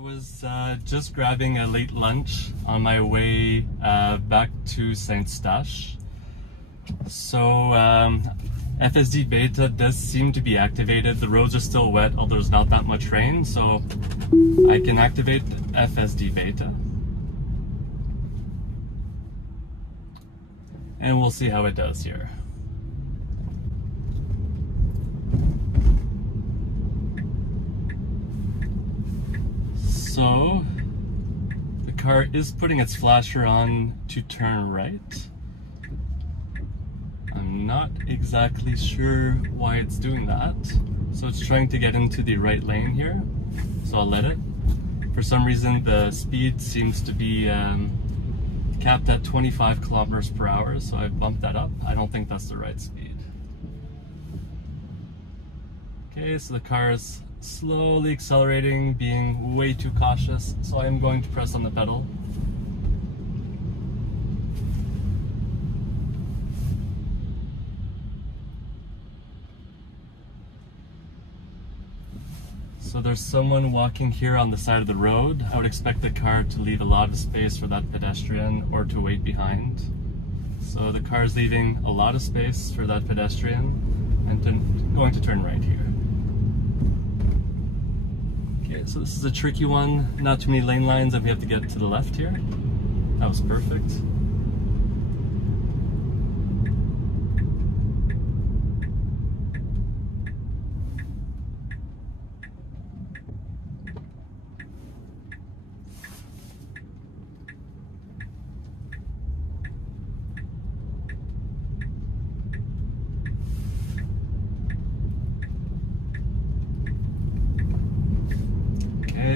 was just grabbing a late lunch on my way back to Saint Eustache. So FSD Beta does seem to be activated. The roads are still wet, although there's not that much rain, so I can activate FSD Beta. And we'll see how it does here. So the car is putting its flasher on to turn right. I'm not exactly sure why it's doing that. So it's trying to get into the right lane here, so I'll let it. For some reason the speed seems to be capped at 25 kilometers per hour, so I've bumped that up. I don't think that's the right speed. Okay, so the car is slowly accelerating, being way too cautious, so I am going to press on the pedal. So there's someone walking here on the side of the road. I would expect the car to leave a lot of space for that pedestrian or to wait behind. So the car is leaving a lot of space for that pedestrian and going to turn right here. Okay, so this is a tricky one. Not too many lane lines and we have to get to the left here. That was perfect.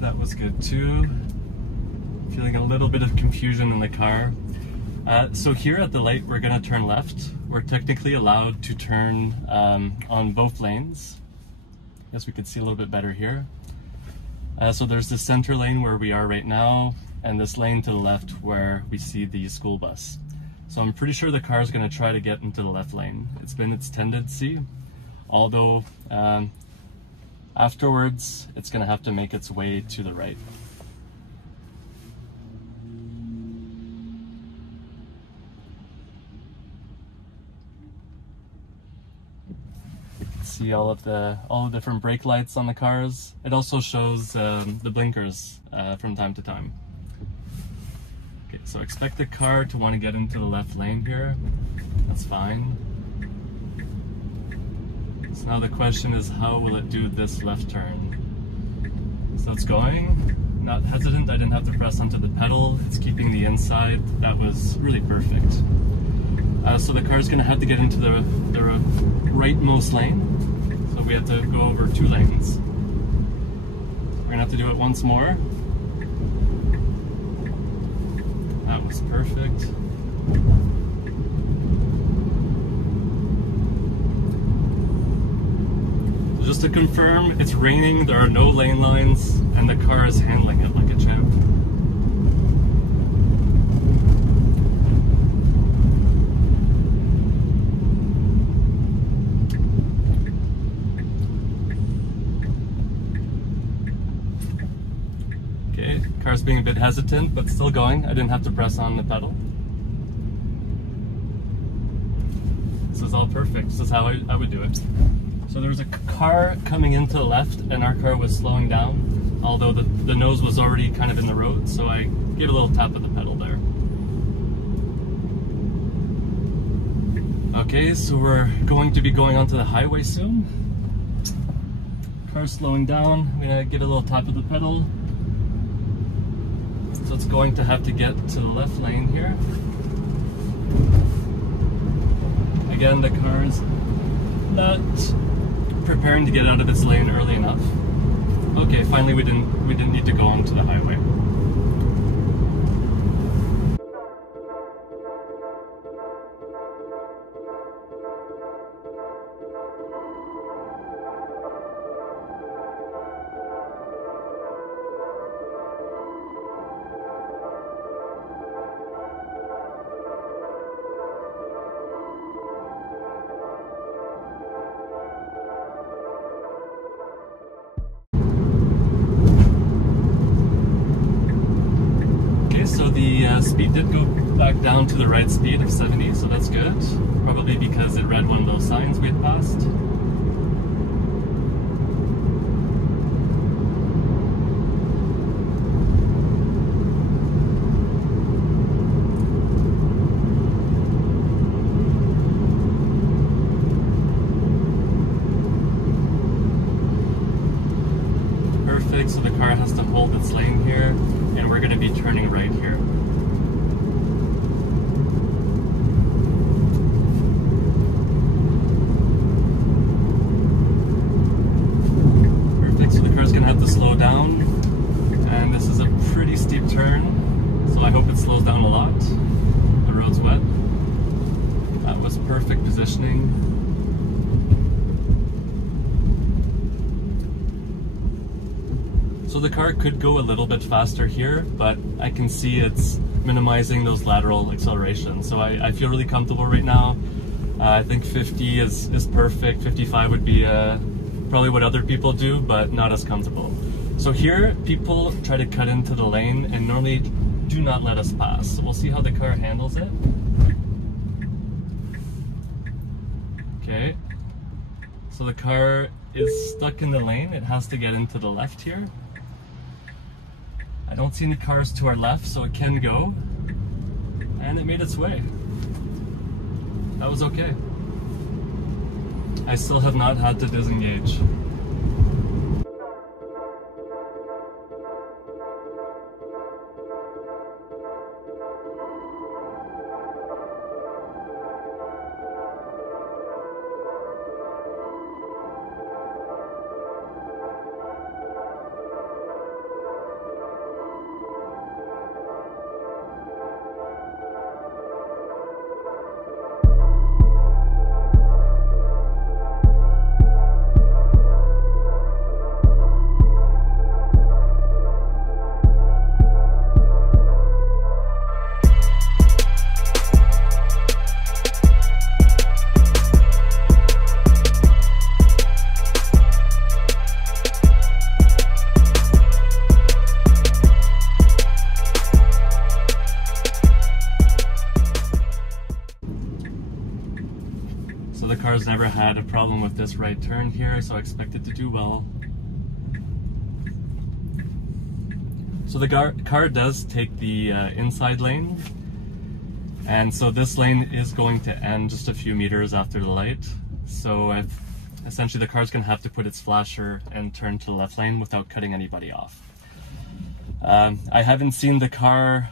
That was good too. Feeling a little bit of confusion in the car. So here at the light we're going to turn left. We're technically allowed to turn on both lanes. I guess we could see a little bit better here. So there's the center lane where we are right now, and this lane to the left where we see the school bus. So I'm pretty sure the car is going to try to get into the left lane. It's been its tendency, although afterwards, it's going to have to make its way to the right. You can see all the different brake lights on the cars. It also shows the blinkers from time to time. Okay, so expect the car to want to get into the left lane here. That's fine. So now the question is, how will it do this left turn? So it's going, not hesitant, I didn't have to press onto the pedal, it's keeping the inside, that was really perfect. So the car's going to have to get into the rightmost lane, so we have to go over 2 lanes. We're going to have to do it once more. That was perfect. Just to confirm, it's raining, there are no lane lines, and the car is handling it like a champ. Okay, car's being a bit hesitant, but still going. I didn't have to press on the pedal. This is all perfect. This is how I would do it. So there was a car coming into the left and our car was slowing down, although the nose was already kind of in the road, so I gave a little tap of the pedal there. Okay, so we're going to be going onto the highway soon. Car's slowing down, I'm going to give a little tap of the pedal. So it's going to have to get to the left lane here. Again, the car is not preparing to get out of its lane early enough. Okay, finally we didn't need to go onto the highway. the speed did go back down to the right speed of 70, so that's good. Probably because it read one of those signs we had passed. Perfect, so the car has to hold its lane here, and we're going to be turning right here. Perfect, so the car's going to have to slow down, and this is a pretty steep turn, so I hope it slows down a lot. The road's wet. That was perfect positioning. So the car could go a little bit faster here, but I can see it's minimizing those lateral accelerations. So I feel really comfortable right now. I think 50 is perfect. 55 would be probably what other people do, but not as comfortable. So here, people try to cut into the lane and normally do not let us pass. So we'll see how the car handles it. Okay. So the car is stuck in the lane. It has to get into the left here. I don't see any cars to our left, so it can go. And it made its way. That was okay. I still have not had to disengage. So the car's never had a problem with this right turn here, so I expect it to do well. So the car does take the inside lane, and so this lane is going to end just a few meters after the light. So essentially the car's going to have to put its flasher and turn to the left lane without cutting anybody off. I haven't seen the car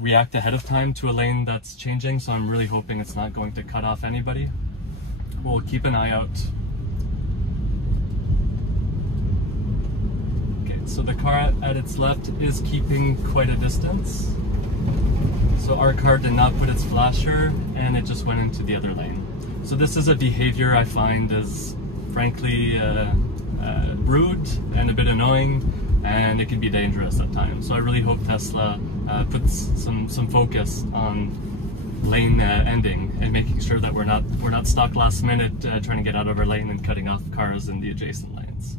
react ahead of time to a lane that's changing, so I'm really hoping it's not going to cut off anybody. We'll keep an eye out. Okay, so the car at its left is keeping quite a distance. So our car did not put its flasher and it just went into the other lane. So this is a behavior I find is frankly rude and a bit annoying, and it can be dangerous at times. So I really hope Tesla puts some focus on lane ending and making sure that we're not stuck last minute trying to get out of our lane and cutting off cars in the adjacent lanes.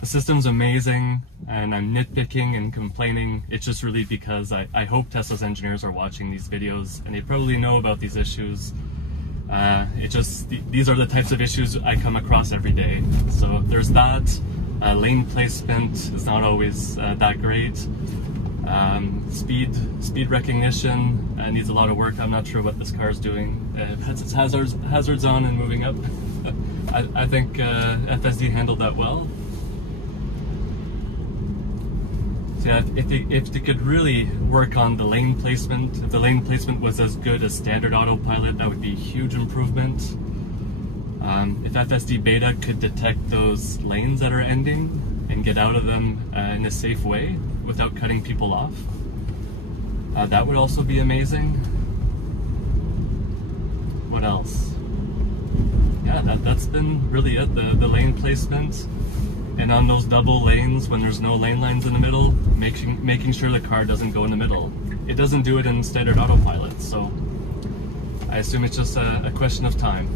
The system's amazing, and I'm nitpicking and complaining. It's just really because I hope Tesla's engineers are watching these videos and they probably know about these issues. These are the types of issues I come across every day. So there's that. Lane placement is not always that great. Speed recognition needs a lot of work. I'm not sure what this car is doing. It has its hazards on and moving up. I think FSD handled that well. So yeah, if they could really work on the lane placement, if the lane placement was as good as standard autopilot, that would be a huge improvement. If FSD Beta could detect those lanes that are ending and get out of them in a safe way without cutting people off, that would also be amazing. What else? Yeah, that's been really it. The lane placement, and on those double lanes when there's no lane lines in the middle, making sure the car doesn't go in the middle. It doesn't do it in standard autopilot, so I assume it's just a question of time.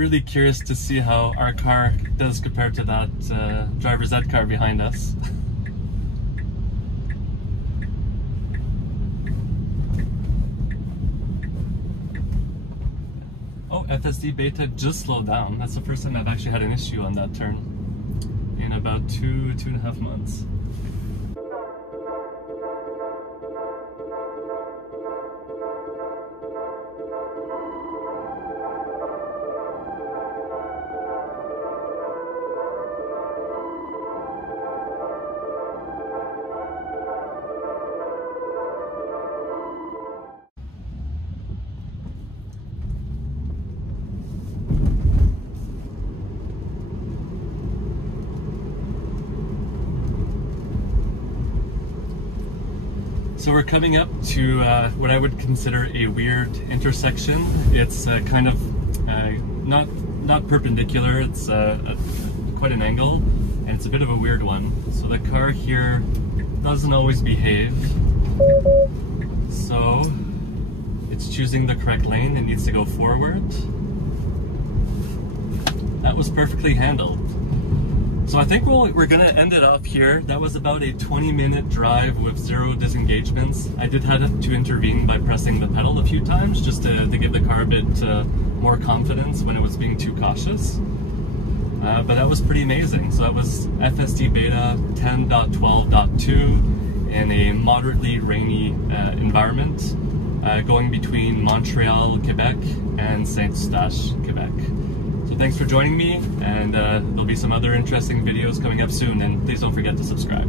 really curious to see how our car does compared to that driver's ed car behind us. Oh, FSD Beta just slowed down. That's the first time I've actually had an issue on that turn in about 2.5 months. So we're coming up to what I would consider a weird intersection. It's kind of not perpendicular, it's quite an angle, and it's a bit of a weird one. So the car here doesn't always behave. So it's choosing the correct lane, it needs to go forward. That was perfectly handled. So I think we're gonna end it off here. That was about a 20-minute drive with 0 disengagements. I did have to intervene by pressing the pedal a few times just to give the car a bit more confidence when it was being too cautious. But that was pretty amazing. So that was FSD Beta 10.12.2 in a moderately rainy environment, going between Montreal, Quebec and Saint-Eustache, Quebec. So thanks for joining me, and there'll be some other interesting videos coming up soon, and please don't forget to subscribe.